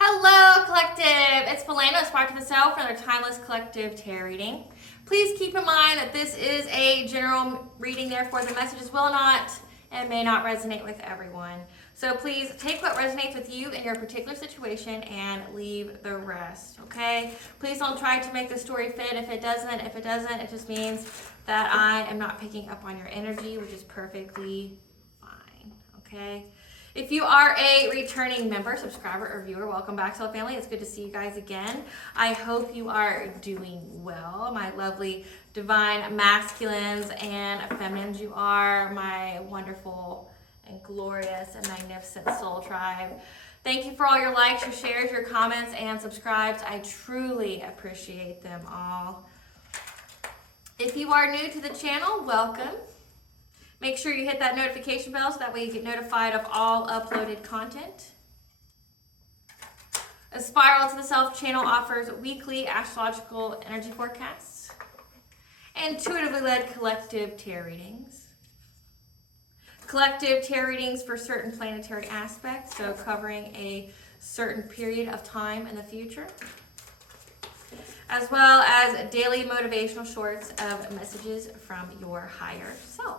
Hello, collective. It's Belena, Spark to the Self, for another timeless collective tarot reading. Please keep in mind that this is a general reading, therefore the messages will not and may not resonate with everyone. So please take what resonates with you in your particular situation and leave the rest, okay? Please don't try to make the story fit. If it doesn't, it just means that I am not picking up on your energy, which is perfectly fine, okay? If you are a returning member, subscriber, or viewer, welcome back, Soul Family. It's good to see you guys again. I hope you are doing well, my lovely divine masculines and feminines. You are my wonderful and glorious and magnificent soul tribe. Thank you for all your likes, your shares, your comments, and subscribes. I truly appreciate them all. If you are new to the channel, welcome. Make sure you hit that notification bell so that way you get notified of all uploaded content. A Spiral to the Self channel offers weekly astrological energy forecasts, intuitively led collective tarot readings, collective tarot readings for certain planetary aspects, so covering a certain period of time in the future, as well as daily motivational shorts of messages from your higher self.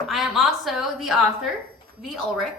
I am also the author, V. Ulrich,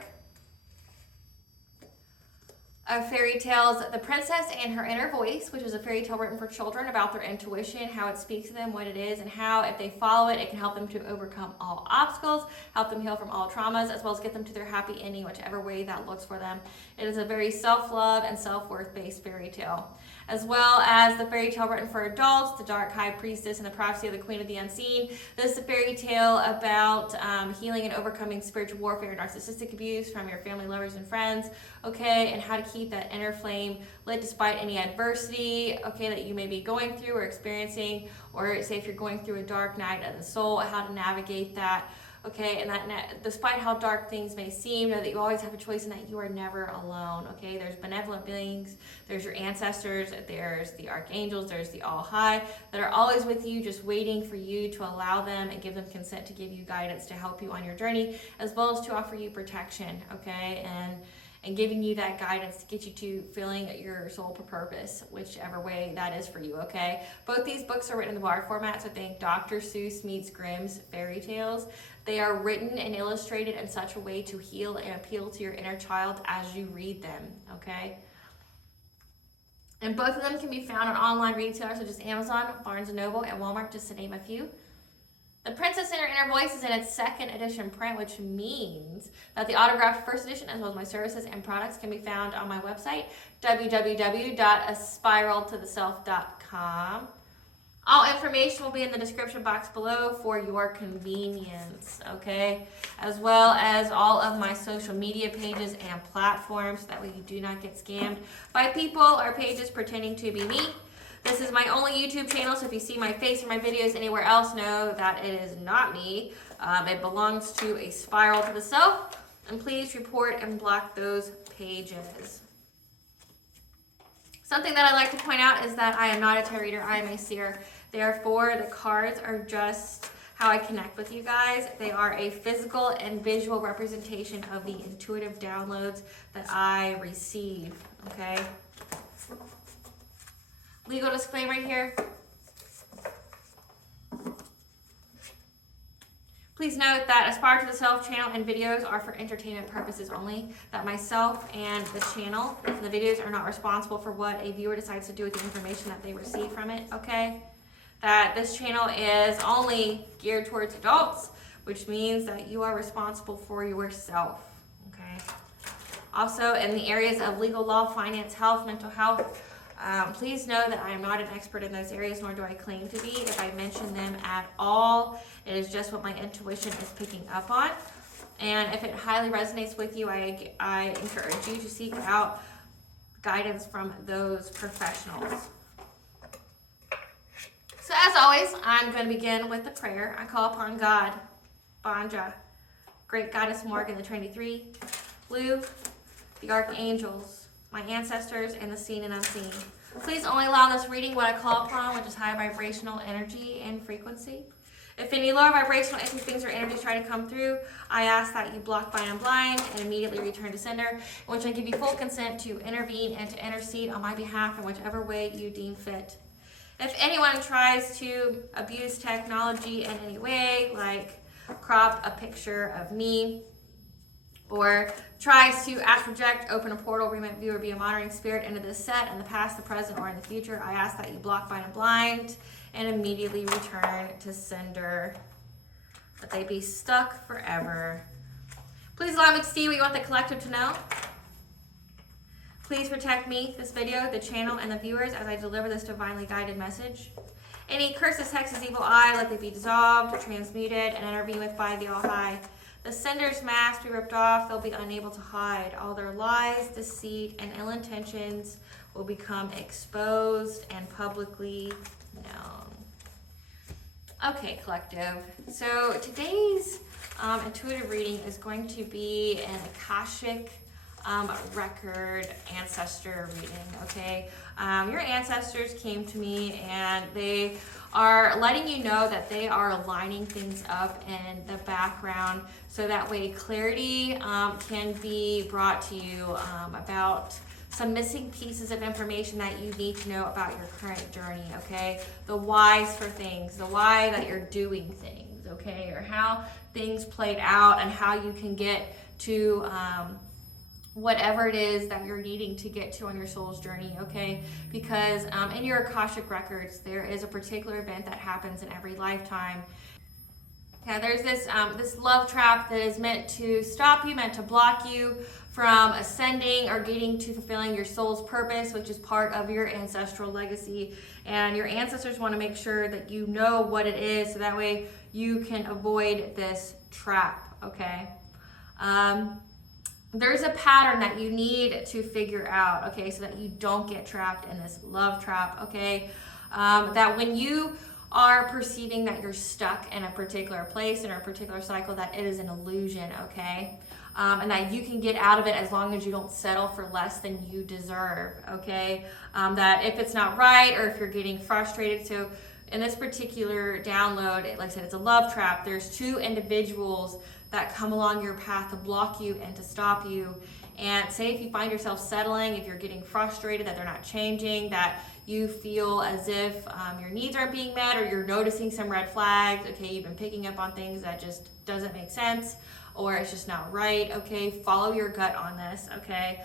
of fairy tales The Princess and Her Inner Voice, which is a fairy tale written for children about their intuition, how it speaks to them, what it is, and how if they follow it, it can help them to overcome all obstacles, help them heal from all traumas, as well as get them to their happy ending, whichever way that looks for them. It is a very self-love and self-worth based fairy tale. As well as the fairy tale written for adults, The Dark High Priestess and the Prophecy of the Queen of the Unseen. This is a fairy tale about healing and overcoming spiritual warfare, narcissistic abuse from your family, lovers, and friends, okay, and how to keep that inner flame lit despite any adversity, okay, that you may be going through or experiencing, or say if you're going through a dark night of the soul, how to navigate that. Okay, and that despite how dark things may seem, know that you always have a choice and that you are never alone. Okay, there's benevolent beings, there's your ancestors, there's the archangels, there's the all high that are always with you, just waiting for you to allow them and give them consent to give you guidance to help you on your journey, as well as to offer you protection. Okay, and giving you that guidance to get you to filling your soul purpose, whichever way that is for you, okay? Both these books are written in the bar format, so think Dr. Seuss meets Grimm's fairy tales. They are written and illustrated in such a way to heal and appeal to your inner child as you read them, okay? And both of them can be found on online retailers such as Amazon, Barnes & Noble, and Walmart, just to name a few. The Princess and Her Inner Voice is in its second edition print, which means that the autographed first edition, as well as my services and products, can be found on my website, www.aspiraltotheself.com. All information will be in the description box below for your convenience, okay? As well as all of my social media pages and platforms, so that way you do not get scammed by people or pages pretending to be me. This is my only YouTube channel, so if you see my face or my videos anywhere else, know that it is not me. It belongs to A Spiral to the Self, and please report and block those pages. Something that I like to point out is that I am not a tarot reader, I am a seer. Therefore, the cards are just how I connect with you guys. They are a physical and visual representation of the intuitive downloads that I receive, okay? Legal disclaimer here. Please note that Aspire to the Self channel and videos are for entertainment purposes only. That myself and the channel and the videos are not responsible for what a viewer decides to do with the information that they receive from it, okay? That this channel is only geared towards adults, which means that you are responsible for yourself, okay? Also, in the areas of legal, law, finance, health, mental health, please know that I am not an expert in those areas, nor do I claim to be. If I mention them at all, it is just what my intuition is picking up on. And if it highly resonates with you, I encourage you to seek out guidance from those professionals. So as always, I'm going to begin with the prayer. I call upon God, Banja, Great Goddess Morgan, the Trinity Three, Blue, the Archangels, my ancestors, and the seen and unseen. Please only allow this reading what I call upon, which is high vibrational energy and frequency. If any lower vibrational issues, things, or energies try to come through, I ask that you block, bind, and blind, and immediately return to sender, in which I give you full consent to intervene and to intercede on my behalf in whichever way you deem fit. If anyone tries to abuse technology in any way, like crop a picture of me, or tries to act, project, open a portal, remit, view, or be a monitoring spirit into this set in the past, the present, or in the future, I ask that you block, bind, and blind, and immediately return to sender, that they be stuck forever. Please allow me to see what you want the collective to know. Please protect me, this video, the channel, and the viewers as I deliver this divinely guided message. Any curses, hexes, evil eye, let they be dissolved, transmuted, and intervened with by the All-High. The sender's mask be ripped off, they'll be unable to hide. All their lies, deceit, and ill intentions will become exposed and publicly known. Okay, collective. So today's intuitive reading is going to be an Akashic record ancestor reading, okay? Your ancestors came to me and they are letting you know that they are lining things up in the background so that way clarity can be brought to you about some missing pieces of information that you need to know about your current journey, okay? The whys for things, the why that you're doing things, okay? Or how things played out and how you can get to whatever it is that you're needing to get to on your soul's journey, okay? Because in your Akashic records, there is a particular event that happens in every lifetime. Yeah, there's this love trap that is meant to stop you, meant to block you from ascending or getting to fulfilling your soul's purpose, which is part of your ancestral legacy. And your ancestors want to make sure that you know what it is so that way you can avoid this trap, okay? There's a pattern that you need to figure out, okay, so that you don't get trapped in this love trap, okay? That when you are perceiving that you're stuck in a particular place, in a particular cycle, that it is an illusion, okay? And that you can get out of it as long as you don't settle for less than you deserve, okay? That if it's not right or if you're getting frustrated, so in this particular download, like I said, it's a love trap. There's two individuals that come along your path to block you and to stop you. And say if you find yourself settling, if you're getting frustrated that they're not changing, that you feel as if your needs aren't being met, or you're noticing some red flags, okay, you've been picking up on things that just doesn't make sense, or it's just not right, okay, follow your gut on this, okay,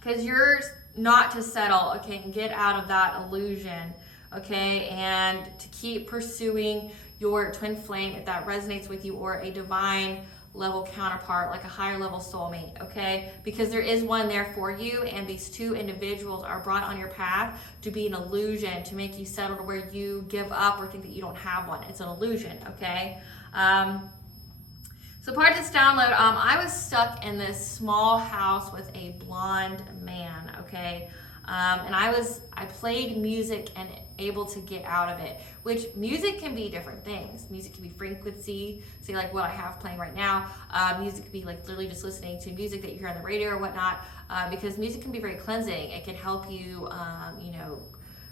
because you're not to settle, okay, and get out of that illusion, okay, and to keep pursuing your twin flame if that resonates with you, or a divine level counterpart, like a higher level soulmate, okay? Because there is one there for you, and these two individuals are brought on your path to be an illusion, to make you settle to where you give up or think that you don't have one. It's an illusion, okay? So part of this download, I was stuck in this small house with a blonde man, okay? And I played music and able to get out of it, which music can be different things. Music can be frequency, say like what I have playing right now. Music can be like literally just listening to music that you hear on the radio or whatnot, because music can be very cleansing. It can help you,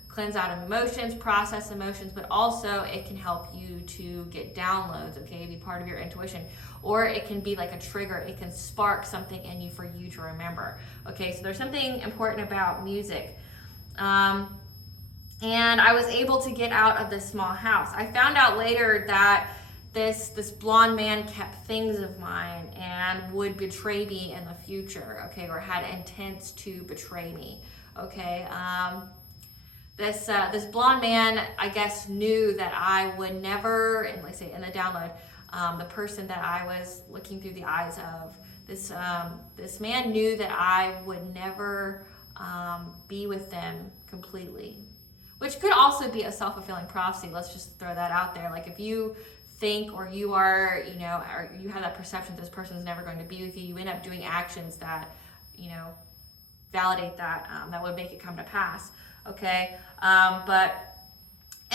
cleanse out emotions, process emotions, but also it can help you to get downloads, okay, be part of your intuition. Or it can be like a trigger. It can spark something in you for you to remember. Okay, so there's something important about music. And I was able to get out of this small house. I found out later that this blonde man kept things of mine and would betray me in the future, okay, or had intents to betray me, okay. This blonde man, I guess, knew that I would never, and like I say in the download, the person that I was looking through the eyes of, this man knew that I would never be with them completely, which could also be a self-fulfilling prophecy. Let's just throw that out there. Like if you think, or you are, or you have that perception that this person is never going to be with you, you end up doing actions that, validate that, that would make it come to pass. Okay, but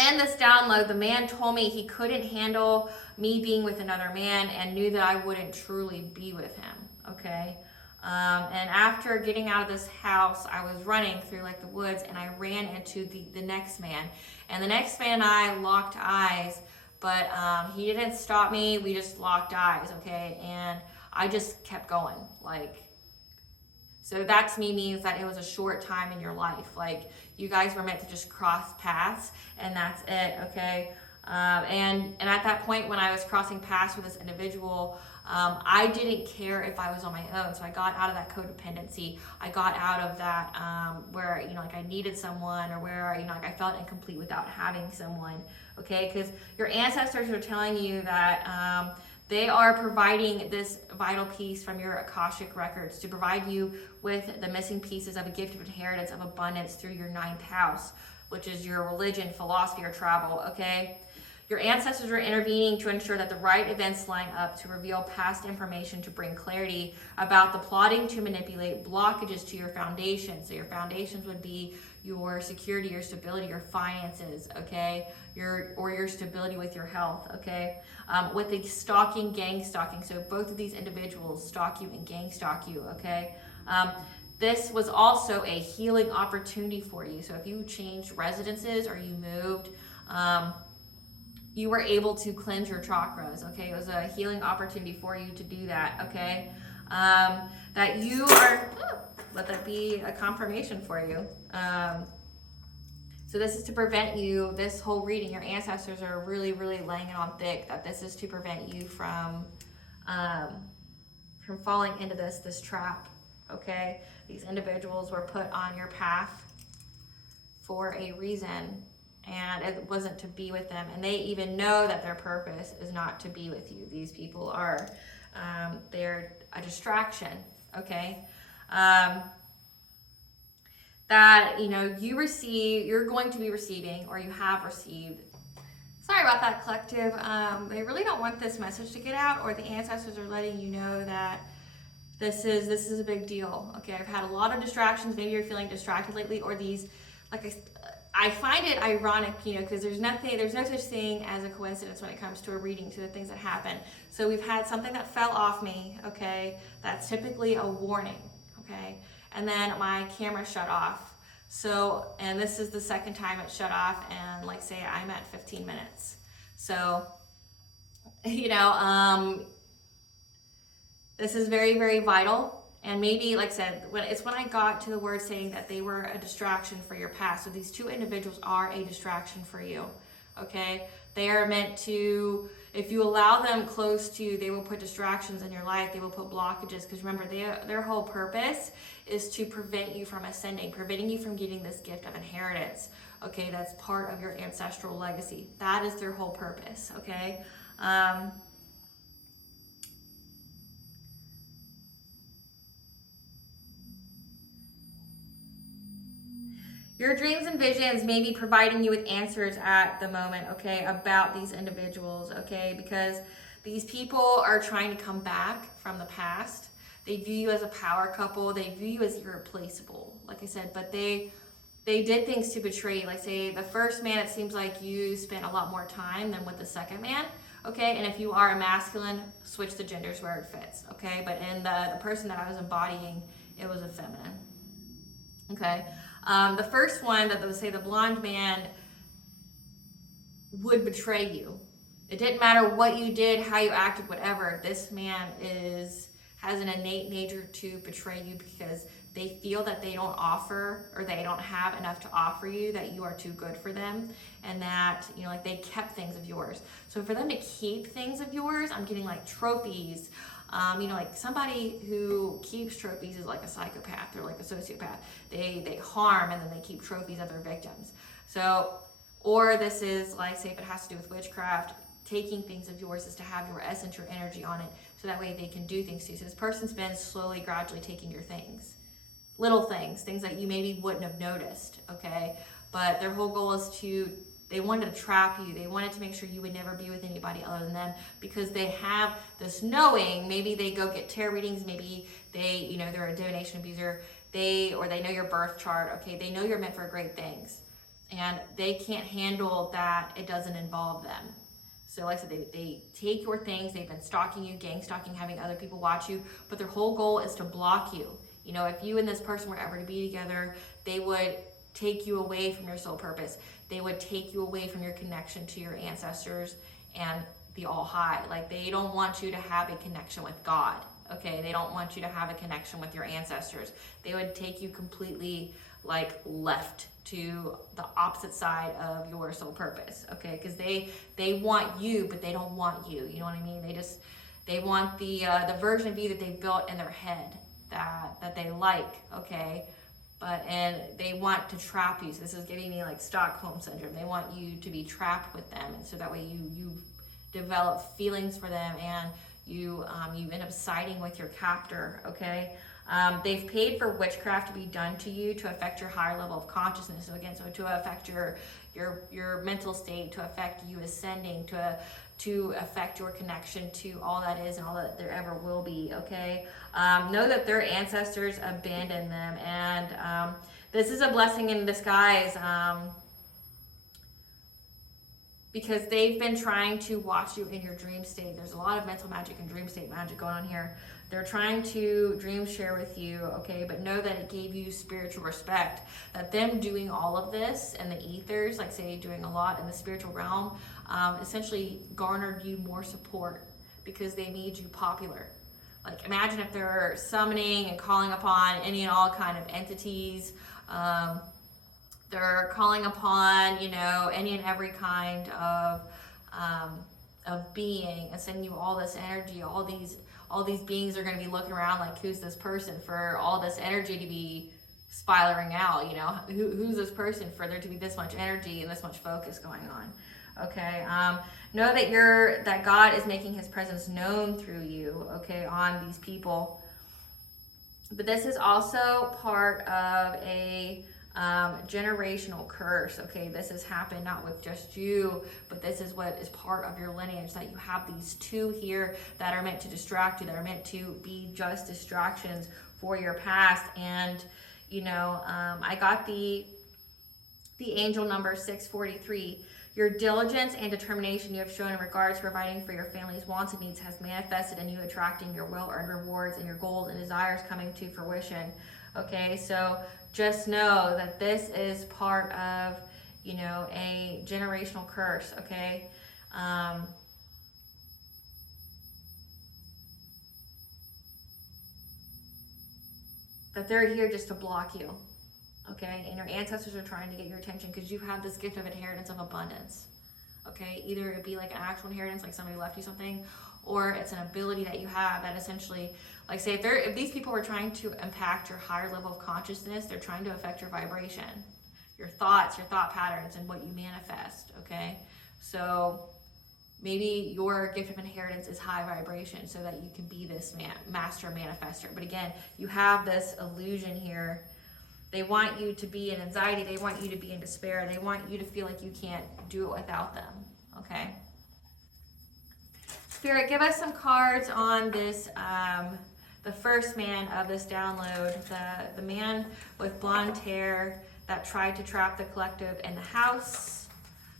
in this download, the man told me he couldn't handle me being with another man and knew that I wouldn't truly be with him, okay? And after getting out of this house, I was running through like the woods, and I ran into the next man. And the next man and I locked eyes, but he didn't stop me. We just locked eyes, okay? And I just kept going, like, so that to me means that it was a short time in your life. Like, you guys were meant to just cross paths, and that's it, okay? And at that point when I was crossing paths with this individual, I didn't care if I was on my own. So I got out of that codependency. I got out of that where, you know, like I needed someone, or where, you know, like I felt incomplete without having someone, okay? Because your ancestors are telling you that they are providing this vital piece from your Akashic records to provide you with the missing pieces of a gift of inheritance of abundance through your 9th house, which is your religion, philosophy, or travel, okay? Your ancestors are intervening to ensure that the right events line up to reveal past information to bring clarity about the plotting to manipulate blockages to your foundation. So your foundations would be your security, your stability, your finances, okay? Your stability with your health, okay? With the stalking, gang stalking. So both of these individuals stalk you and gang stalk you, okay? This was also a healing opportunity for you. So if you changed residences or you moved, you were able to cleanse your chakras, okay? It was a healing opportunity for you to do that, okay? That you are, let that be a confirmation for you. So this is to prevent you, this whole reading, your ancestors are really, really laying it on thick, that this is to prevent you from falling into this trap, okay? These individuals were put on your path for a reason, and it wasn't to be with them, and they even know that their purpose is not to be with you. These people are, they're a distraction, okay? That, you know, you're going to be receiving, or you have received. Sorry about that, collective. They really don't want this message to get out, or the ancestors are letting you know that this is a big deal, okay? I've had a lot of distractions. Maybe you're feeling distracted lately, or these, like I find it ironic, you know, because there's no such thing as a coincidence when it comes to a reading, to the things that happen. So we've had something that fell off me, okay? That's typically a warning, okay? And then my camera shut off. So, and this is the second time it shut off, and like say I'm at 15 minutes. So, you know, this is very, very vital. And maybe, like I said, when I got to the word saying that they were a distraction for your past. So these two individuals are a distraction for you, okay? They are meant to, if you allow them close to you, they will put distractions in your life. They will put blockages, because remember, their whole purpose is to prevent you from ascending, preventing you from getting this gift of inheritance, okay? That's part of your ancestral legacy. That is their whole purpose, okay? Your dreams and visions may be providing you with answers at the moment, okay, about these individuals, okay, because these people are trying to come back from the past. They view you as a power couple. They view you as irreplaceable, like I said, but they did things to betray you. Like say the first man, it seems like you spent a lot more time than with the second man, okay, and if you are a masculine, switch the genders where it fits, okay, but in the person that I was embodying, it was a feminine, okay. The first one, that they would say the blonde man would betray you. It didn't matter what you did, how you acted, whatever. This man has an innate nature to betray you, because they feel that they don't offer, or they don't have enough to offer you, that you are too good for them, and that, you know, like they kept things of yours. So for them to keep things of yours, I'm getting like trophies. You know, like somebody who keeps trophies is like a psychopath or like a sociopath. They harm, and then they keep trophies of their victims. So, or this is like, say if it has to do with witchcraft, taking things of yours is to have your essence, your energy on it, so that way they can do things to you. So this person's been slowly, gradually taking your things. Little things that you maybe wouldn't have noticed, okay? But their whole goal is they wanted to trap you. They wanted to make sure you would never be with anybody other than them, because they have this knowing. Maybe they go get tarot readings. Maybe they, you know, they're a divination abuser. They know your birth chart. Okay, they know you're meant for great things, and they can't handle that it doesn't involve them. So like I said, they take your things. They've been stalking you, gang stalking, having other people watch you, but their whole goal is to block you. You know, if you and this person were ever to be together, they would take you away from your soul purpose. They would take you away from your connection to your ancestors, and the all high. Like, they don't want you to have a connection with God. Okay, they don't want you to have a connection with your ancestors. They would take you completely like left to the opposite side of your soul purpose. Okay, because they want you, but they don't want you. You know what I mean? They want the version of you that they've built in their head that they like. Okay, and they want to trap you. So this is giving me like Stockholm syndrome. They want you to be trapped with them, and so that way you develop feelings for them, and you end up siding with your captor. Okay, they've paid for witchcraft to be done to you to affect your higher level of consciousness. So again, so to affect your mental state, to affect you ascending, to affect your connection to all that is and all that there ever will be. Okay, know that their ancestors abandoned them, and this is a blessing in disguise. Because they've been trying to watch you in your dream state. There's a lot of mental magic and dream state magic going on here. They're trying to dream share with you, okay? But know that it gave you spiritual respect. That them doing all of this in the ethers, like say doing a lot in the spiritual realm, essentially garnered you more support because they made you popular. Like, imagine if they're summoning and calling upon any and all kind of entities. They're calling upon, any and every kind of being, and sending you all this energy. All these beings are going to be looking around like, who's this person, for all this energy to be spiraling out? Who's this person for there to be this much energy and this much focus going on? Okay, know that God is making His presence known through you. Okay, on these people. But this is also part of a generational curse. Okay, this has happened not with just you, but this is what is part of your lineage, that you have these two here that are meant to distract you, that are meant to be just distractions for your past. And I got the angel number 643. Your diligence and determination you have shown in regards to providing for your family's wants and needs has manifested in you attracting your well-earned rewards and your goals and desires coming to fruition. Okay, so just know that this is part of, a generational curse. Okay, that they're here just to block you. Okay, and your ancestors are trying to get your attention because you have this gift of inheritance of abundance. Okay, either it be like an actual inheritance, like somebody left you something, or it's an ability that you have that essentially, like say if these people were trying to impact your higher level of consciousness, they're trying to affect your vibration, your thoughts, your thought patterns, and what you manifest. Okay, so maybe your gift of inheritance is high vibration so that you can be this master manifester. But again, you have this illusion here. They want you to be in anxiety. They want you to be in despair. They want you to feel like you can't do it without them. Okay. Spirit, give us some cards on this, the first man of this download, the man with blonde hair that tried to trap the collective in the house,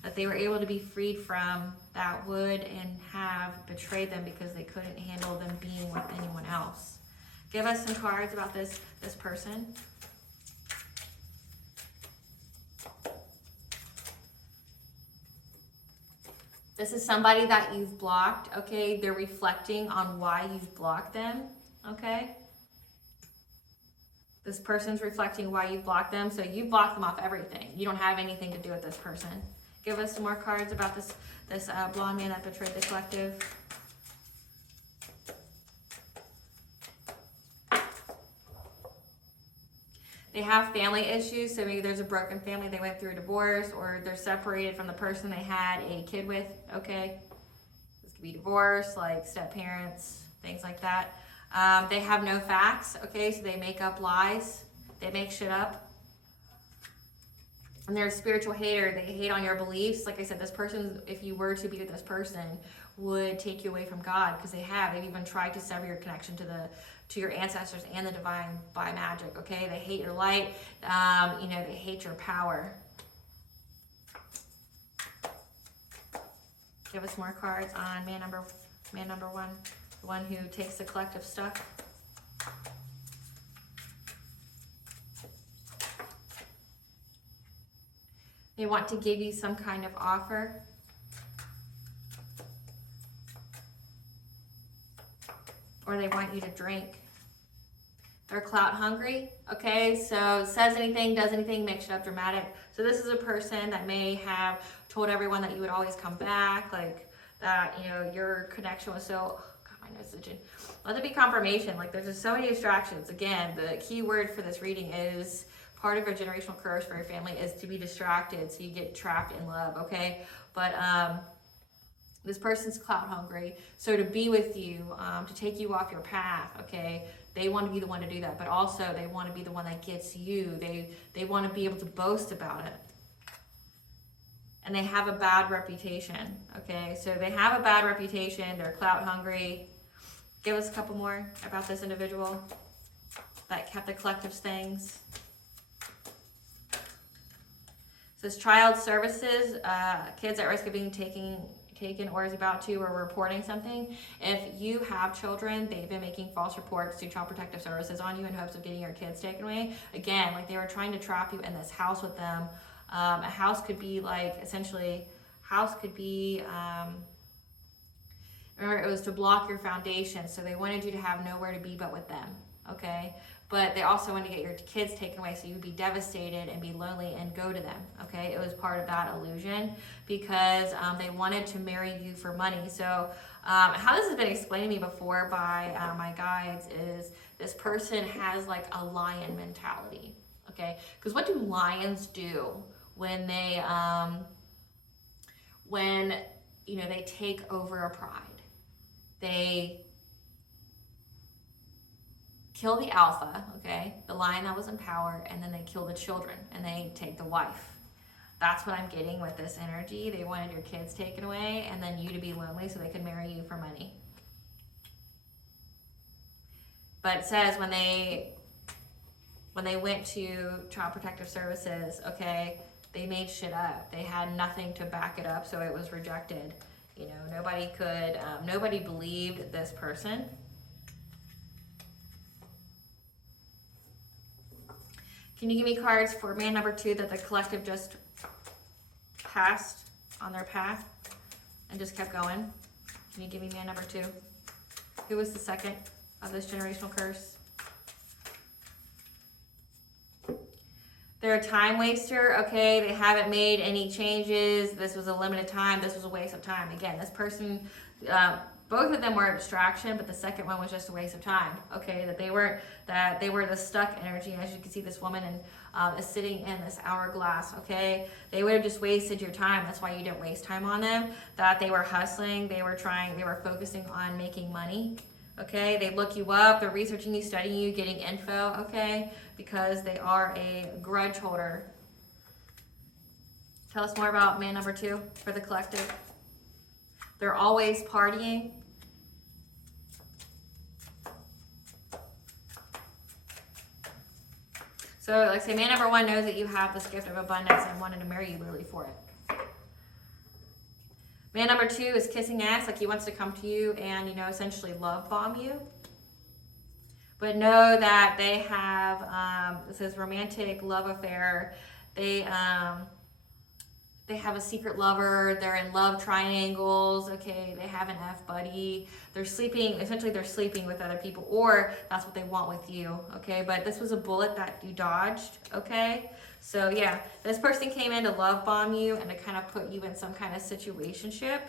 that they were able to be freed from, that would and have betrayed them because they couldn't handle them being with anyone else. Give us some cards about this person. This is somebody that you've blocked, okay? They're reflecting on why you've blocked them, okay? This person's reflecting why you've blocked them, so you've blocked them off everything. You don't have anything to do with this person. Give us some more cards about this blonde man that betrayed the collective. They have family issues, so maybe there's a broken family, they went through a divorce, or they're separated from the person they had a kid with, okay? This could be divorce, like step-parents, things like that. They have no facts, okay? So they make up lies. They make shit up. And they're a spiritual hater. They hate on your beliefs. Like I said, this person, if you were to be with this person, would take you away from God, because they've even tried to sever your connection to your ancestors and the divine by magic. Okay, they hate your light. They hate your power. Give us more cards on man number one, the one who takes the collective stuff. They want to give you some kind of offer. or they want you to drink. They're clout hungry, okay? So says anything, does anything, makes it up dramatic. So this is a person that may have told everyone that you would always come back, like that, you know, your connection was so, oh God, my nose is itching. Let it be confirmation. Like there's just so many distractions. Again, the key word for this reading is part of your generational curse for your family is to be distracted, so you get trapped in love, okay? But this person's clout hungry, so to be with you, to take you off your path, okay? They want to be the one to do that, but also they want to be the one that gets you. They want to be able to boast about it. And they have a bad reputation, okay? So they have a bad reputation. They're clout hungry. Give us a couple more about this individual that kept the collective's things. It says child services, kids at risk of being taken or is about to or reporting something. If you have children, they've been making false reports to Child Protective Services on you in hopes of getting your kids taken away. Again, like they were trying to trap you in this house with them. A house could be like, essentially, remember it was to block your foundation. So they wanted you to have nowhere to be but with them, okay? But they also wanted to get your kids taken away so you'd be devastated and be lonely and go to them, okay? It was part of that illusion because they wanted to marry you for money. So how this has been explained to me before by my guides is this person has like a lion mentality, okay? Because what do lions do when they, they take over a pride? They kill the alpha, okay, the lion that was in power, and then they kill the children and they take the wife. That's what I'm getting with this energy. They wanted your kids taken away and then you to be lonely so they could marry you for money. But it says when they went to Child Protective Services, okay, they made shit up. They had nothing to back it up, so it was rejected. You know, nobody believed this person. Can you give me cards for man number 2 that the collective just passed on their path and just kept going? Can you give me man number 2? Who was the second of this generational curse? They're a time waster, okay? They haven't made any changes. This was a limited time. This was a waste of time. Again, this person, both of them were a distraction, but the second one was just a waste of time, okay? That they were the stuck energy. And as you can see, this woman is sitting in this hourglass, okay? They would have just wasted your time. That's why you didn't waste time on them. That they were hustling. They were focusing on making money, okay? They look you up. They're researching you, studying you, getting info, okay? Because they are a grudge holder. Tell us more about man number 2 for the collective. They're always partying. So, like say, man number 1 knows that you have this gift of abundance and wanted to marry you literally for it. Man number 2 is kissing ass, like he wants to come to you and, essentially love bomb you. But know that they have, this is romantic love affair. They have a secret lover. They're in love triangles. Okay, they have an F-buddy. They're sleeping with other people, or that's what they want with you. Okay, but this was a bullet that you dodged. Okay, so yeah, this person came in to love bomb you and to kind of put you in some kind of situationship,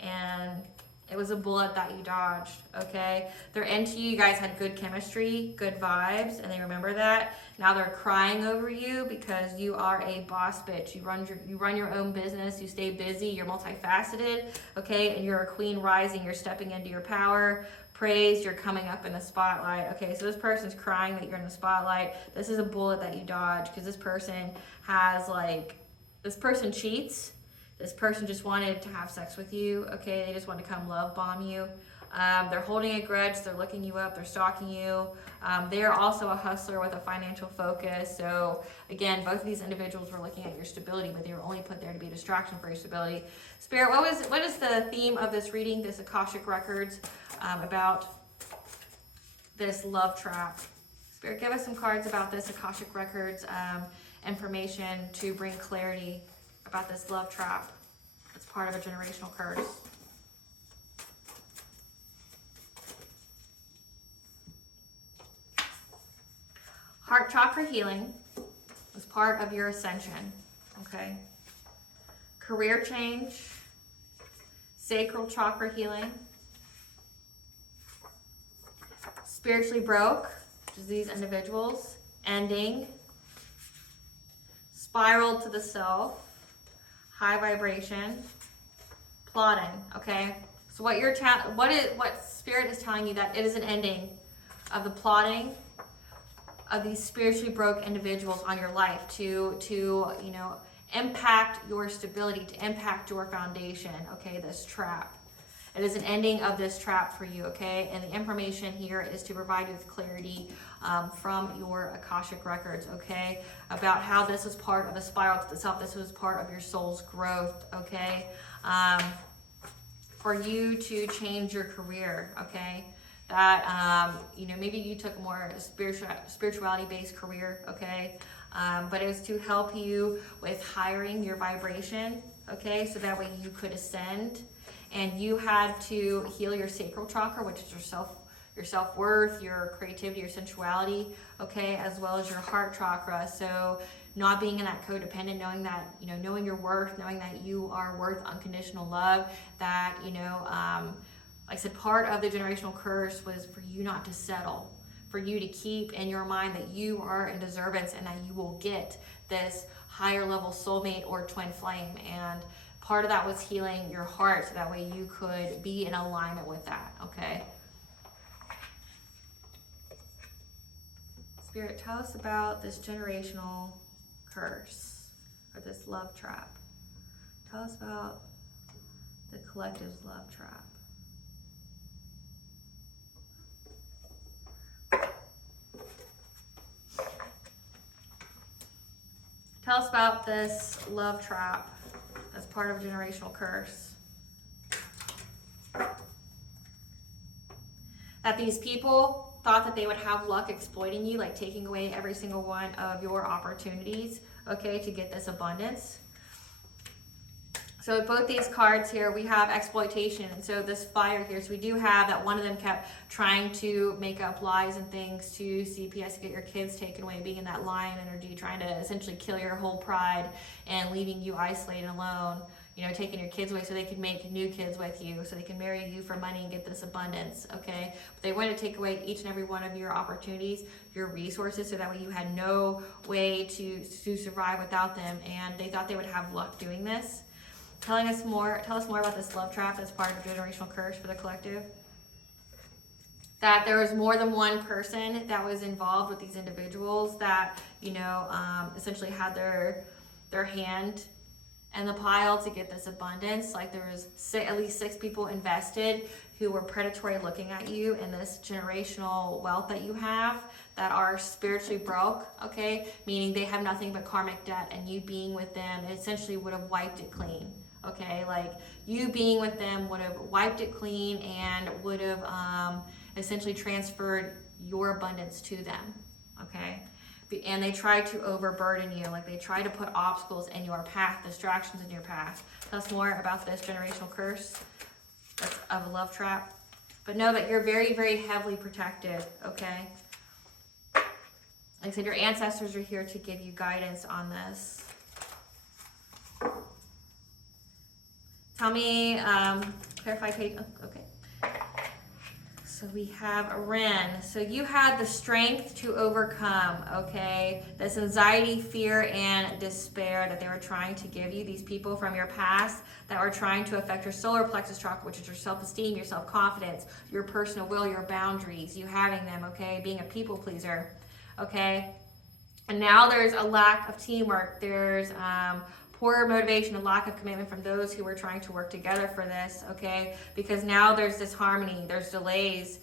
and it was a bullet that you dodged, okay? They're into you. You guys had good chemistry, good vibes, and they remember that. Now they're crying over you because you are a boss bitch. You run your own business. You stay busy. You're multifaceted, okay? And you're a queen rising. You're stepping into your power. Praise. You're coming up in the spotlight, okay? So this person's crying that you're in the spotlight. This is a bullet that you dodge because this person cheats. This person just wanted to have sex with you, okay? They just want to come love bomb you. They're holding a grudge. They're looking you up. They're stalking you. They're also a hustler with a financial focus. So again, both of these individuals were looking at your stability, but they were only put there to be a distraction for your stability. Spirit, what is the theme of this reading, this Akashic Records, about this love trap? Spirit, give us some cards about this Akashic Records information to bring clarity about this love trap. It's part of a generational curse. Heart chakra healing was part of your ascension, okay? Career change, sacral chakra healing, spiritually broke, which is these individuals, ending, spiral to the self, high vibration, plotting, okay? So what spirit is telling you, that it is an ending of the plotting of these spiritually broke individuals on your life to you know, impact your stability, to impact your foundation, okay? This trap. It is an ending of this trap for you, okay? And the information here is to provide you with clarity from your Akashic records, okay? About how this is part of the spiral to the self. This was part of your soul's growth, okay? For you to change your career, okay? That, you know, maybe you took a more spirituality-based career, okay? But it was to help you with hiring your vibration, okay? So that way you could ascend. And you had to heal your sacral chakra, which is your self-worth, your creativity, your sensuality, okay? As well as your heart chakra. So not being in that codependent, knowing that, you know, knowing your worth, knowing that you are worth unconditional love, that, you know, like I said, part of the generational curse was for you not to settle, for you to keep in your mind that you are in deservance and that you will get this higher level soulmate or twin flame. And part of that was healing your heart so that way you could be in alignment with that, okay? Spirit, tell us about this generational curse or this love trap. Tell us about the collective's love trap. Tell us about this love trap as part of a generational curse. That these people thought that they would have luck exploiting you, like taking away every single one of your opportunities, okay, to get this abundance. So with both these cards here, we have exploitation. And so this fire here, so we do have that one of them kept trying to make up lies and things to CPS to get your kids taken away, being in that lion energy, trying to essentially kill your whole pride and leaving you isolated alone, you know, taking your kids away so they can make new kids with you, so they can marry you for money and get this abundance, okay? But they wanted to take away each and every one of your opportunities, your resources, so that way you had no way to survive without them. And they thought they would have luck doing this. Tell us more about this love trap as part of a generational curse for the collective. That there was more than one person that was involved with these individuals that, you know, essentially had their hand in the pile to get this abundance. Like there was at least 6 people invested who were predatory looking at you in this generational wealth that you have, that are spiritually broke, okay? Meaning they have nothing but karmic debt, and you being with them essentially would have wiped it clean. Okay, like you being with them would have wiped it clean and would have essentially transferred your abundance to them. Okay, and they tried to overburden you, like they tried to put obstacles in your path, distractions in your path. Tell us more about this generational curse that's of a love trap. But know that you're very, very heavily protected. Okay, like I said, your ancestors are here to give you guidance on this. Tell me, clarify page, okay. So we have Ren. So you had the strength to overcome, okay, this anxiety, fear, and despair that they were trying to give you, these people from your past that were trying to affect your solar plexus chakra, which is your self-esteem, your self-confidence, your personal will, your boundaries, you having them, okay, being a people pleaser, okay. And now there's a lack of teamwork. There's poor motivation and lack of commitment from those who were trying to work together for this, okay? Because now there's disharmony, there's delays,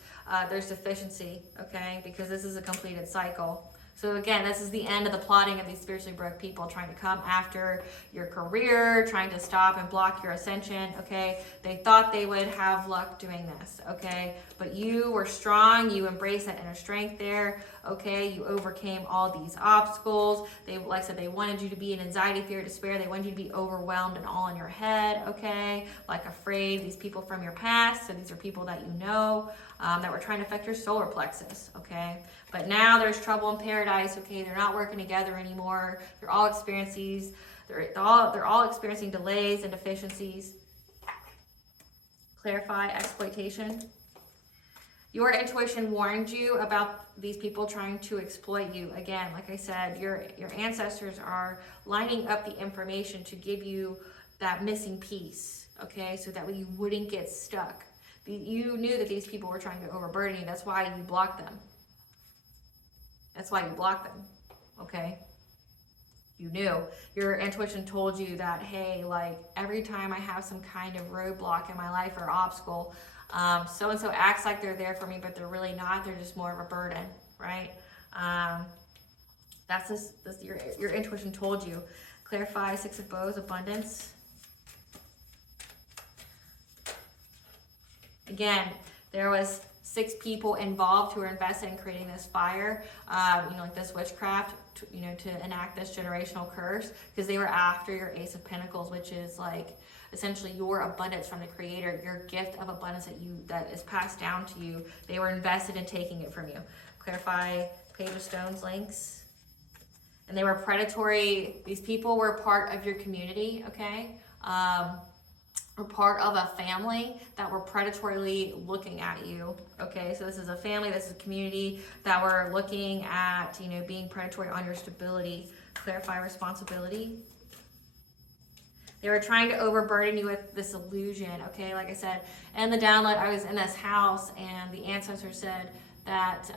there's deficiency, okay? Because this is a completed cycle. So again, this is the end of the plotting of these spiritually broke people trying to come after your career, trying to stop and block your ascension, okay? They thought they would have luck doing this, okay? But you were strong, you embraced that inner strength there, okay? You overcame all these obstacles. They, like I said, they wanted you to be in anxiety, fear, despair. They wanted you to be overwhelmed and all in your head, okay? Like afraid, these people from your past, so these are people that you know, that were trying to affect your solar plexus, okay? But now there's trouble in paradise, okay? They're not working together anymore. They're all experiencing delays and deficiencies. Clarify exploitation. Your intuition warned you about these people trying to exploit you. Again, like I said, your ancestors are lining up the information to give you that missing piece, okay? So that way you wouldn't get stuck. You knew that these people were trying to overburden you. That's why you blocked them. That's why you blocked them, okay? You knew. Your intuition told you that, hey, like every time I have some kind of roadblock in my life or obstacle, so-and-so acts like they're there for me, but they're really not. They're just more of a burden, right? That's your intuition told you. Clarify, Six of Bows, abundance. Again, there was 6 people involved who were invested in creating this fire, like this witchcraft, to enact this generational curse, because they were after your Ace of Pentacles, which is like essentially your abundance from the Creator, your gift of abundance that is passed down to you. They were invested in taking it from you. Clarify, Page of Stones links. And they were predatory. These people were part of your community, okay? Were part of a family that were predatorily looking at you, okay? So this is a family, this is a community that were looking at, being predatory on your stability. Clarify responsibility. They were trying to overburden you with this illusion, okay? Like I said, in the download, I was in this house and the ancestor said that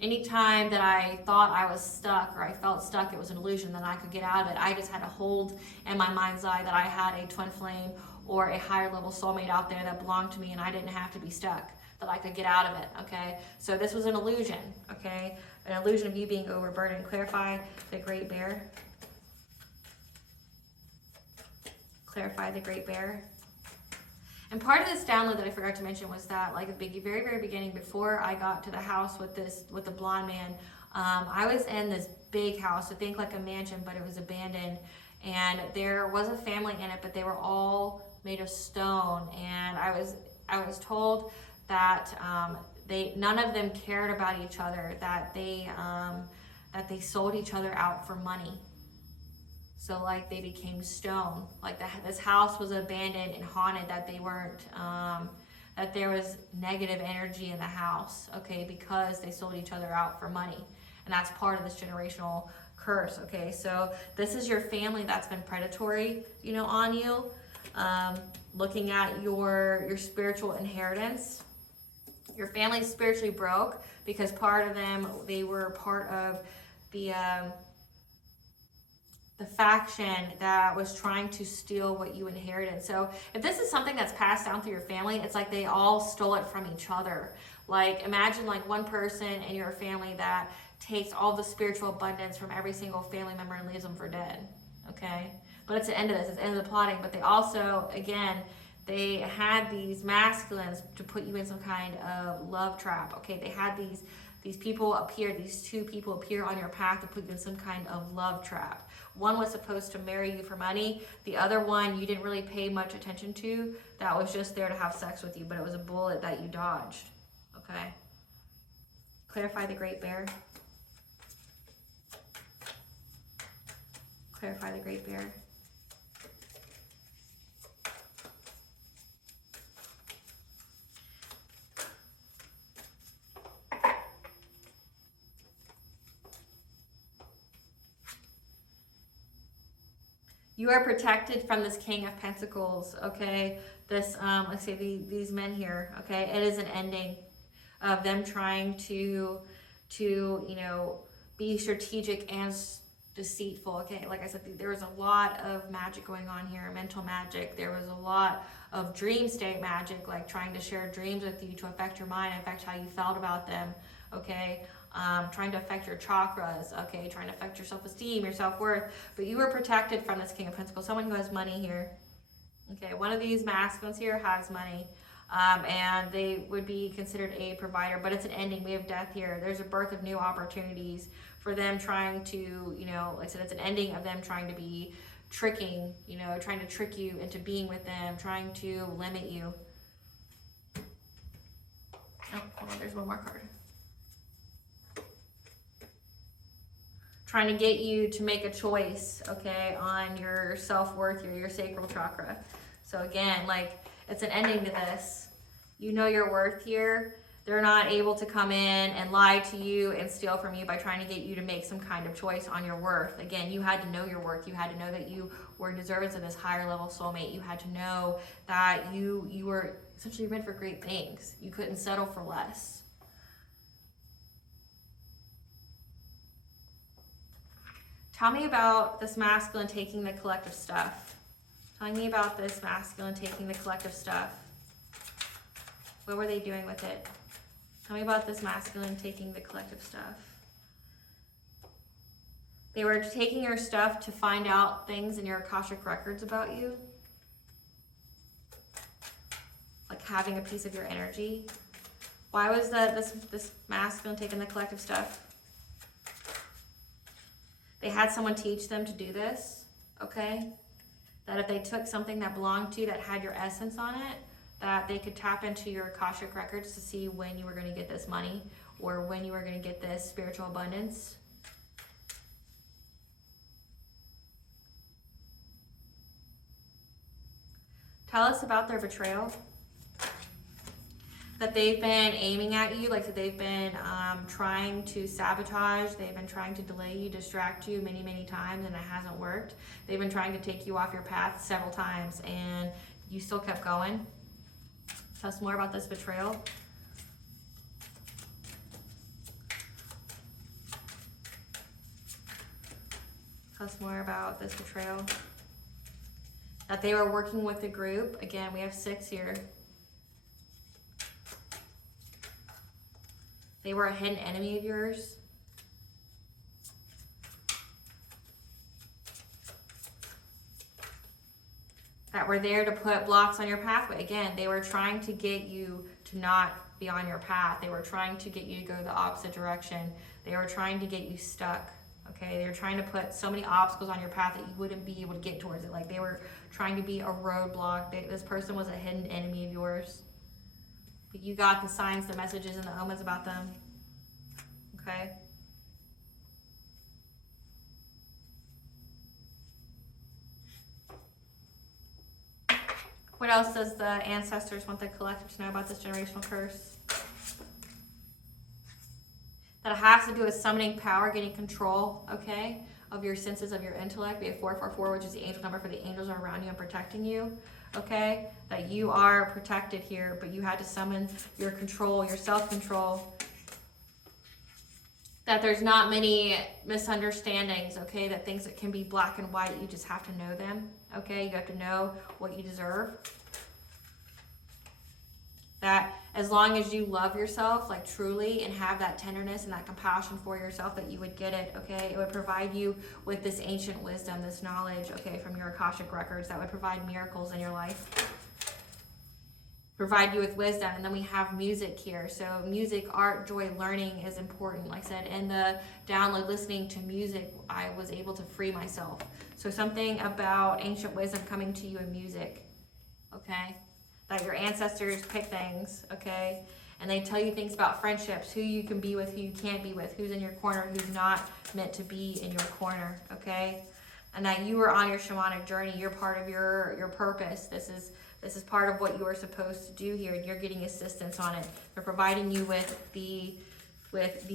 anytime that I thought I was stuck or I felt stuck, it was an illusion, that I could get out of it. I just had to hold in my mind's eye that I had a twin flame or a higher level soulmate out there that belonged to me, and I didn't have to be stuck, that I could get out of it, okay? So this was an illusion, okay? An illusion of you being overburdened. Clarify the Great Bear. Clarify the Great Bear. And part of this download that I forgot to mention was that, like at the very, very beginning, before I got to the house with the blonde man, I was in this big house, so think like a mansion, but it was abandoned. And there was a family in it, but they were all made of stone. And I was told that none of them cared about each other, that they sold each other out for money. So like they became stone. Like this house was abandoned and haunted, that they weren't, that there was negative energy in the house, okay, because they sold each other out for money. And that's part of this generational curse, okay? So this is your family that's been predatory, on you, looking at your spiritual inheritance. Your family's spiritually broke because part of them, they were part of the faction that was trying to steal what you inherited. So if this is something that's passed down through your family, it's like they all stole it from each other. Like imagine like one person in your family that takes all the spiritual abundance from every single family member and leaves them for dead, okay? But it's the end of this, it's the end of the plotting. But they also, again, they had these masculines to put you in some kind of love trap, okay? They had these people appear, these 2 people appear on your path to put you in some kind of love trap. One was supposed to marry you for money. The other one you didn't really pay much attention to. That was just there to have sex with you, but it was a bullet that you dodged, okay? Clarify the Great Bear. Clarify the Great Bear. You are protected from this King of Pentacles, okay? This, let's say these men here, okay? It is an ending of them trying to be strategic and deceitful, okay? Like I said, there was a lot of magic going on here, mental magic. There was a lot of dream state magic, like trying to share dreams with you to affect your mind, affect how you felt about them, okay? Trying to affect your chakras, okay? Trying to affect your self-esteem, your self-worth. But you were protected from this King of Pentacles, someone who has money here. Okay, one of these masculines here has money. and they would be considered a provider, but it's an ending. We have death here. There's a birth of new opportunities for them trying to, like I said, it's an ending of them trying to be tricking, trying to trick you into being with them, trying to limit you. Oh, hold on, there's one more card. Trying to get you to make a choice, okay, on your self-worth, your sacral chakra. So again, like, it's an ending to this. You know your worth here. They're not able to come in and lie to you and steal from you by trying to get you to make some kind of choice on your worth. Again, you had to know your worth. You had to know that you were deserving of this higher level soulmate. You had to know that you were essentially meant for great things. You couldn't settle for less. Tell me about this masculine taking the collective stuff. Tell me about this masculine taking the collective stuff. What were they doing with it? Tell me about this masculine taking the collective stuff. They were taking your stuff to find out things in your Akashic records about you. Like having a piece of your energy. Why was this masculine taking the collective stuff? They had someone teach them to do this, okay? That if they took something that belonged to you, that had your essence on it, that they could tap into your Akashic records to see when you were going to get this money or when you were going to get this spiritual abundance. Tell us about their betrayal. That they've been aiming at you, like that they've been trying to sabotage, they've been trying to delay you, distract you many, many times, and it hasn't worked. They've been trying to take you off your path several times, and you still kept going. Tell us more about this betrayal. Tell us more about this betrayal. That they were working with a group. Again, we have 6 here. They were a hidden enemy of yours. That were there to put blocks on your pathway. Again, they were trying to get you to not be on your path. They were trying to get you to go the opposite direction. They were trying to get you stuck. Okay, they were trying to put so many obstacles on your path that you wouldn't be able to get towards it. Like they were trying to be a roadblock. This person was a hidden enemy of yours. But you got the signs, the messages, and the omens about them. Okay? What else does the ancestors want the collective to know about this generational curse? That it has to do with summoning power, getting control, okay, of your senses, of your intellect. We have 444, which is the angel number for the angels are around you and protecting you, okay? That you are protected here, but you had to summon your control, your self-control. That there's not many misunderstandings, okay? That things that can be black and white, you just have to know them, okay? You have to know what you deserve. That as long as you love yourself, like truly, and have that tenderness and that compassion for yourself, that you would get it, okay? It would provide you with this ancient wisdom, this knowledge, okay, from your Akashic records that would provide miracles in your life. Provide you with wisdom. And then we have music here. So music, art, joy, learning is important. Like I said, in the download, listening to music, I was able to free myself. So something about ancient wisdom coming to you in music, okay? That your ancestors pick things, okay? And they tell you things about friendships, who you can be with, who you can't be with, who's in your corner, who's not meant to be in your corner, okay? And that you are on your shamanic journey. You're part of your purpose. This is part of what you are supposed to do here, and you're getting assistance on it. They're providing you with the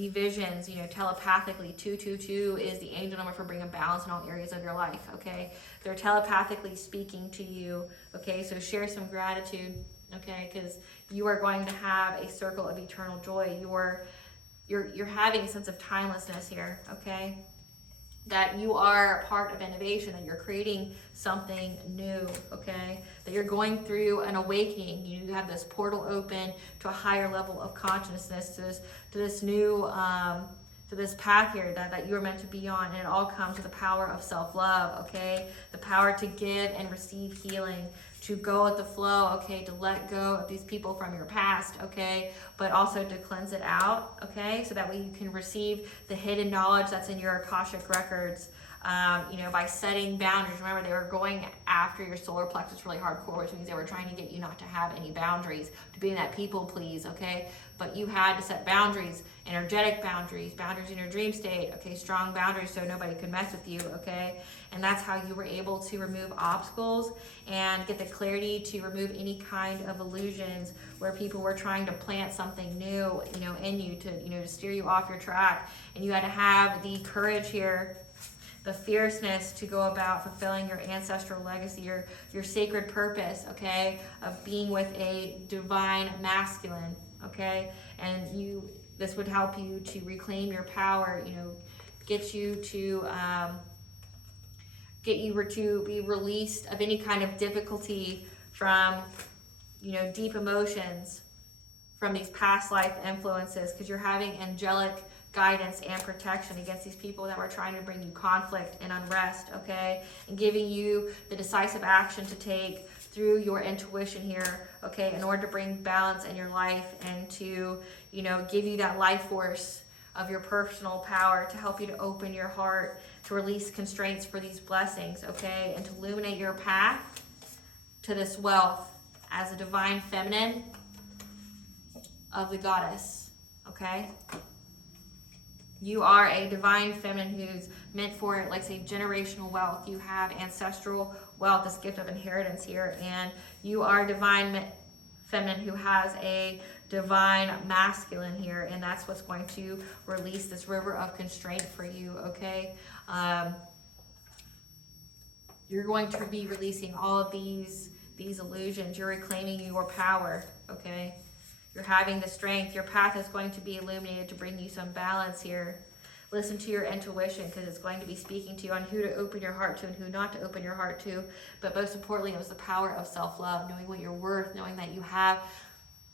visions, telepathically. 222 is the angel number for bringing balance in all areas of your life, okay? They're telepathically speaking to you, okay? So share some gratitude, okay? Because you are going to have a circle of eternal joy. You're having a sense of timelessness here, okay? That you are part of innovation, that you're creating something new, okay? That you're going through an awakening. You have this portal open to a higher level of consciousness, to this new, to this path here that you are meant to be on. And it all comes with the power of self-love, okay? The power to give and receive healing. to go with the flow, okay, to let go of these people from your past, okay, but also to cleanse it out, okay, so that way you can receive the hidden knowledge that's in your Akashic records, by setting boundaries. Remember, they were going after your solar plexus really hardcore, which means they were trying to get you not to have any boundaries, to be in that people please, okay, but you had to set boundaries, energetic boundaries, boundaries in your dream state, okay, strong boundaries so nobody could mess with you, okay, and that's how you were able to remove obstacles and get the clarity to remove any kind of illusions where people were trying to plant something new, in you to steer you off your track. And you had to have the courage here, the fierceness to go about fulfilling your ancestral legacy, your sacred purpose, okay, of being with a divine masculine, okay, and this would help you to reclaim your power, get you to be released of any kind of difficulty from, deep emotions, from these past life influences, because you're having angelic guidance and protection against these people that were trying to bring you conflict and unrest, okay, and giving you the decisive action to take through your intuition here, okay, in order to bring balance in your life and to, give you that life force of your personal power to help you to open your heart, to release constraints for these blessings, okay, and to illuminate your path to this wealth as a divine feminine of the goddess, okay? You are a divine feminine who's meant for, like, say, generational wealth. You have ancestral wealth, this gift of inheritance here, and you are divine feminine who has a divine masculine here, and that's what's going to release this river of constraint for you, okay? You're going to be releasing all of these illusions. You're reclaiming your power, okay? You're having the strength. Your path is going to be illuminated to bring you some balance here. Listen to your intuition, because it's going to be speaking to you on who to open your heart to and who not to open your heart to. But most importantly, it was the power of self-love, knowing what you're worth, knowing that you have.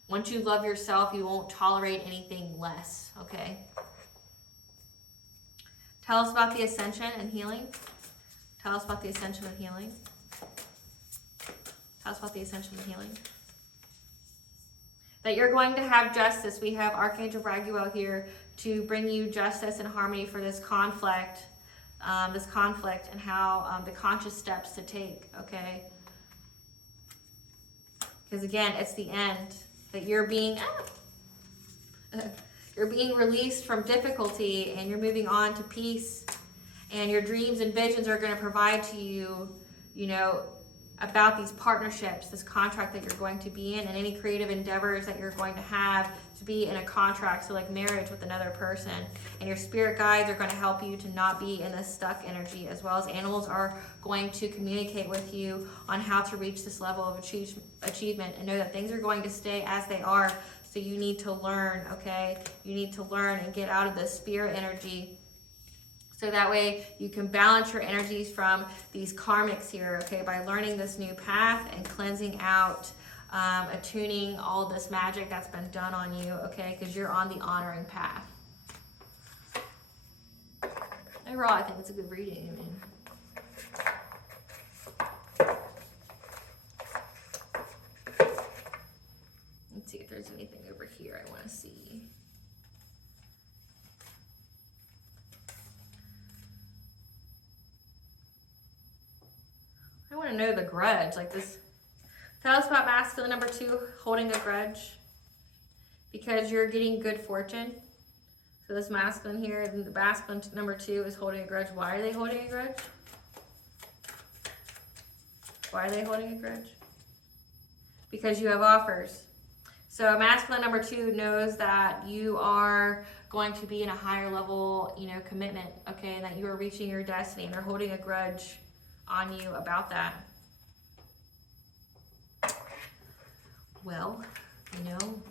Once you love yourself, you won't tolerate anything less, okay? Tell us about the ascension and healing. Tell us about the ascension and healing. Tell us about the ascension and healing. That you're going to have justice. We have Archangel Raguel here to bring you justice and harmony for this conflict and how the conscious steps to take, okay? Because again, it's the end. That you're being released from difficulty and you're moving on to peace, and your dreams and visions are going to provide to you, about these partnerships, this contract that you're going to be in, and any creative endeavors that you're going to have to be in a contract, so like marriage with another person. And your spirit guides are going to help you to not be in this stuck energy, as well as animals are going to communicate with you on how to reach this level of achievement, and know that things are going to stay as they are. So you need to learn, okay? You need to learn and get out of the spirit energy, so that way you can balance your energies from these karmics here, okay, by learning this new path and cleansing out, attuning all this magic that's been done on you, okay, because you're on the honoring path. Overall, I think it's a good reading. Let's see if there's anything over here I want to see. I want to know the grudge, like this. Tell us about masculine number 2, holding a grudge, because you're getting good fortune. So this masculine here, and the masculine number 2 is holding a grudge. Why are they holding a grudge? Why are they holding a grudge? Because you have offers. So masculine number 2 knows that you are going to be in a higher level, commitment, okay, and that you are reaching your destiny, and they're holding a grudge on you about that. Well,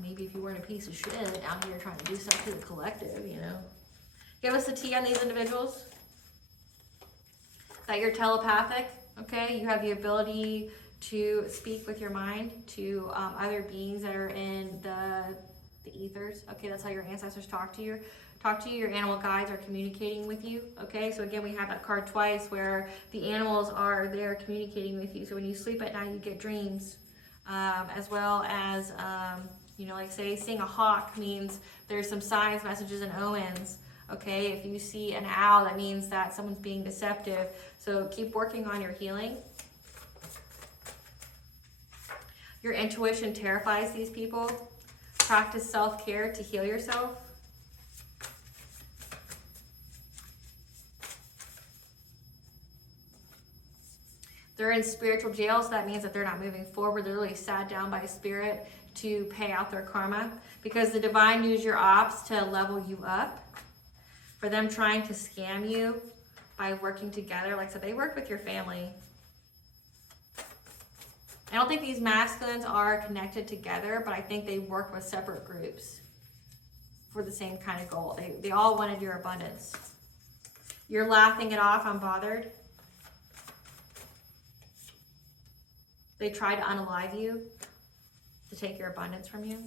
maybe if you weren't a piece of shit out here trying to do stuff to the collective, Give us the tea on these individuals. That you're telepathic, okay? You have the ability to speak with your mind to other beings that are in the ethers, okay? That's how your ancestors talk to you. Talk to you. Your animal guides are communicating with you. Okay, so again, we have that card twice where the animals are there communicating with you. So when you sleep at night, you get dreams, as well as, like say seeing a hawk means there's some signs, messages, and omens. Okay, if you see an owl, that means that someone's being deceptive. So keep working on your healing. Your intuition terrifies these people. Practice self-care to heal yourself. They're in spiritual jail, so that means that they're not moving forward. They're really sat down by spirit to pay out their karma, because the divine used your ops to level you up. For them trying to scam you by working together, like I said, they work with your family. I don't think these masculines are connected together, but I think they work with separate groups for the same kind of goal. They all wanted your abundance. You're laughing it off, unbothered. They tried to unalive you to take your abundance from you.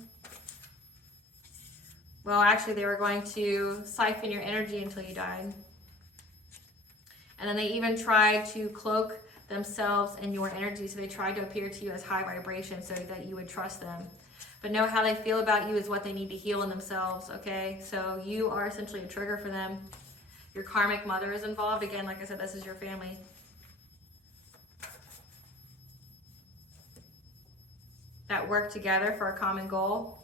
Well, actually, they were going to siphon your energy until you died. And then they even tried to cloak themselves in your energy, so they tried to appear to you as high vibration so that you would trust them. But know how they feel about you is what they need to heal in themselves, okay? So you are essentially a trigger for them. Your karmic mother is involved. Again, like I said, this is your family. That work together for a common goal.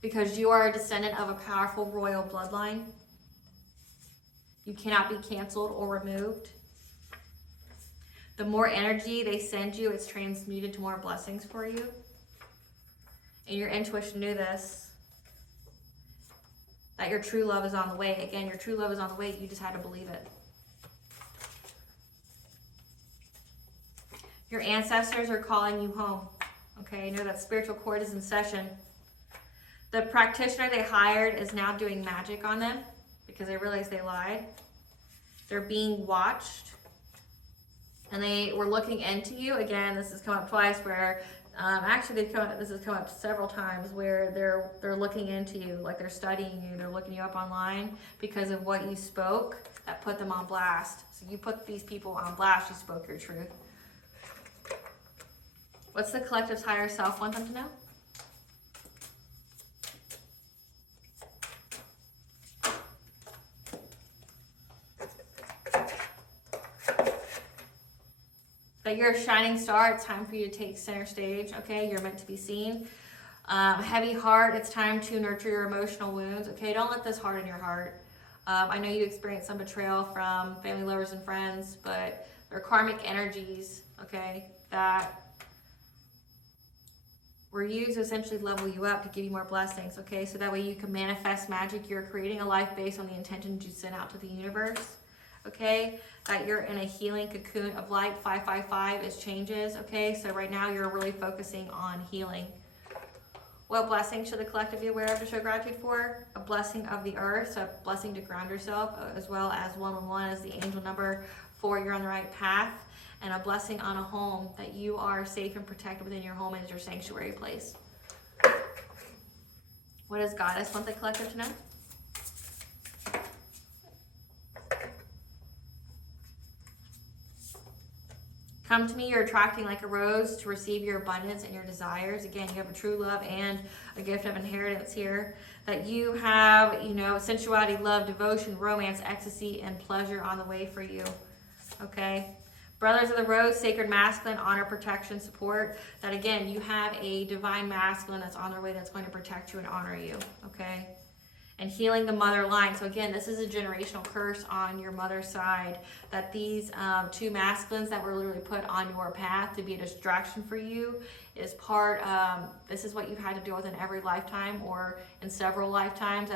Because you are a descendant of a powerful royal bloodline. You cannot be canceled or removed. The more energy they send you, it's transmuted to more blessings for you. And your intuition knew this. That your true love is on the way. Again, your true love is on the way. You just had to believe it. Your ancestors are calling you home. Okay, know that spiritual cord is in session. The practitioner they hired is now doing magic on them because they realized they lied. They're being watched. And they were looking into you. Again, this has come up twice where, this has come up several times where they're looking into you, like they're studying you, they're looking you up online because of what you spoke that put them on blast. So you put these people on blast, you spoke your truth. What's the collective's higher self want them to know? That you're a shining star. It's time for you to take center stage. Okay, you're meant to be seen. Heavy heart. It's time to nurture your emotional wounds. Okay, don't let this harden your heart. I know you experienced some betrayal from family, lovers, and friends, but they're karmic energies. Okay, that were used to essentially level you up to give you more blessings. Okay, so that way you can manifest magic. You're creating a life based on the intentions you sent out to the universe. Okay, that you're in a healing cocoon of light. 555 is changes. Okay, so right now you're really focusing on healing. What blessing should the collective be aware of to show gratitude for? A blessing of the earth, so a blessing to ground yourself, as well as 111 is the angel number for you're on the right path, and a blessing on a home, that you are safe and protected within your home as your sanctuary place. What does Goddess want the collective to know? Come to me, you're attracting like a rose to receive your abundance and your desires. Again, you have a true love and a gift of inheritance here. That you have, sensuality, love, devotion, romance, ecstasy, and pleasure on the way for you. Okay? Brothers of the Rose, sacred masculine, honor, protection, support. That again, you have a divine masculine that's on their way that's going to protect you and honor you. Okay? And healing the mother line. So again, this is a generational curse on your mother's side, that these two masculines that were literally put on your path to be a distraction for you is this is what you've had to deal with in every lifetime or in several lifetimes.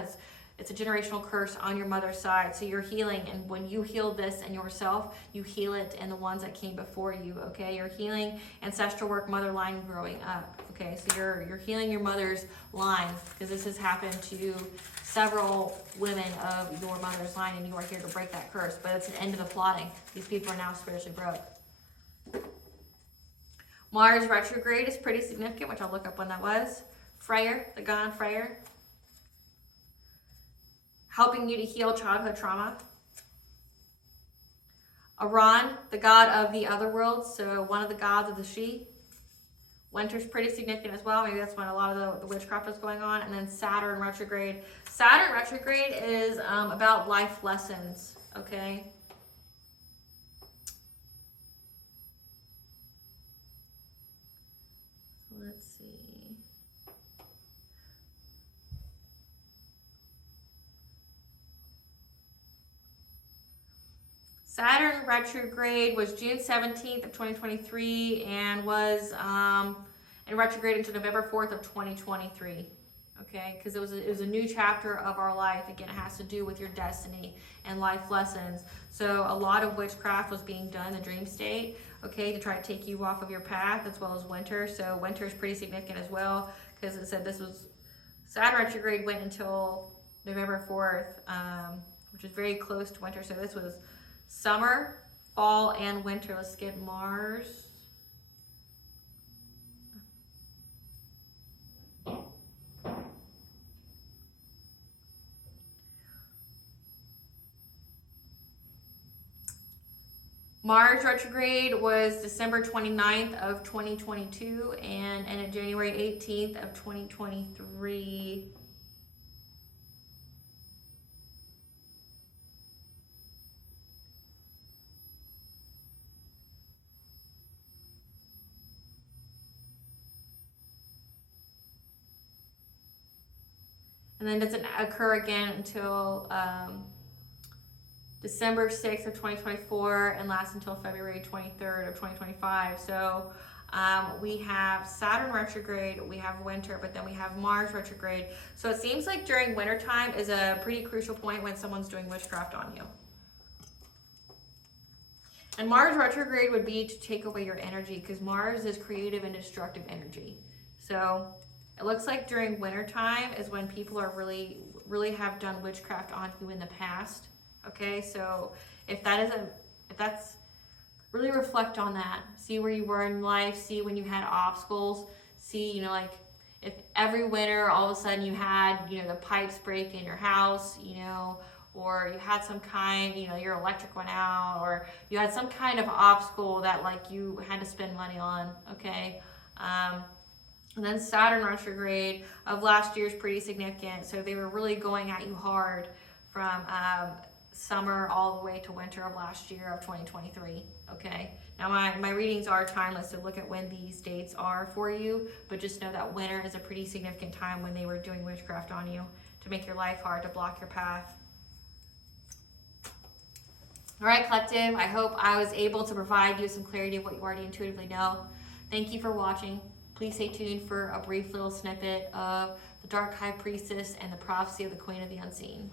It's a generational curse on your mother's side. So you're healing, and when you heal this in yourself, you heal it in the ones that came before you, okay? You're healing ancestral work, mother line growing up, okay? So you're healing your mother's line, because this has happened to several women of your mother's line, and you are here to break that curse. But it's an end of the plotting. These people are now spiritually broke. Mars retrograde is pretty significant, which I'll look up when that was. Freyr, the god Freyr. helping you to heal childhood trauma. Aran, the god of the other world, so one of the gods of the She. Winter's pretty significant as well. Maybe that's when a lot of the witchcraft is going on. And then Saturn retrograde. Saturn retrograde is about life lessons, okay? Let's see. Saturn retrograde was June 17th of 2023 and was in retrograde until November 4th of 2023. Okay, because it was a new chapter of our life. Again, it has to do with your destiny and life lessons. So a lot of witchcraft was being done in the dream state, okay, to try to take you off of your path, as well as winter. So winter is pretty significant as well, because it said this was Saturn retrograde went until November 4th, which is very close to winter. So this was summer, fall, and winter. Let's get Mars. Mars retrograde was December 29th of 2022 and ended January 18th of 2023. And then doesn't occur again until December 6th of 2024 and lasts until February 23rd of 2025. So we have Saturn retrograde, we have winter, but then we have Mars retrograde. So it seems like during winter time is a pretty crucial point when someone's doing witchcraft on you. And Mars retrograde would be to take away your energy, because Mars is creative and destructive energy. So it looks like during winter time is when people are really have done witchcraft on you in the past. Okay, so if that's really reflect on that. See where you were in life, see when you had obstacles, see, like if every winter all of a sudden you had, the pipes break in your house, or you had some kind, your electric went out, or you had some kind of obstacle that like you had to spend money on, okay? And then Saturn retrograde of last year is pretty significant. So they were really going at you hard from summer all the way to winter of last year of 2023, okay? Now my readings are timeless, so look at when these dates are for you, but just know that winter is a pretty significant time when they were doing witchcraft on you to make your life hard, to block your path. All right, collective, I hope I was able to provide you some clarity of what you already intuitively know. Thank you for watching. Please stay tuned for a brief little snippet of the Dark High Priestess and the prophecy of the Queen of the Unseen.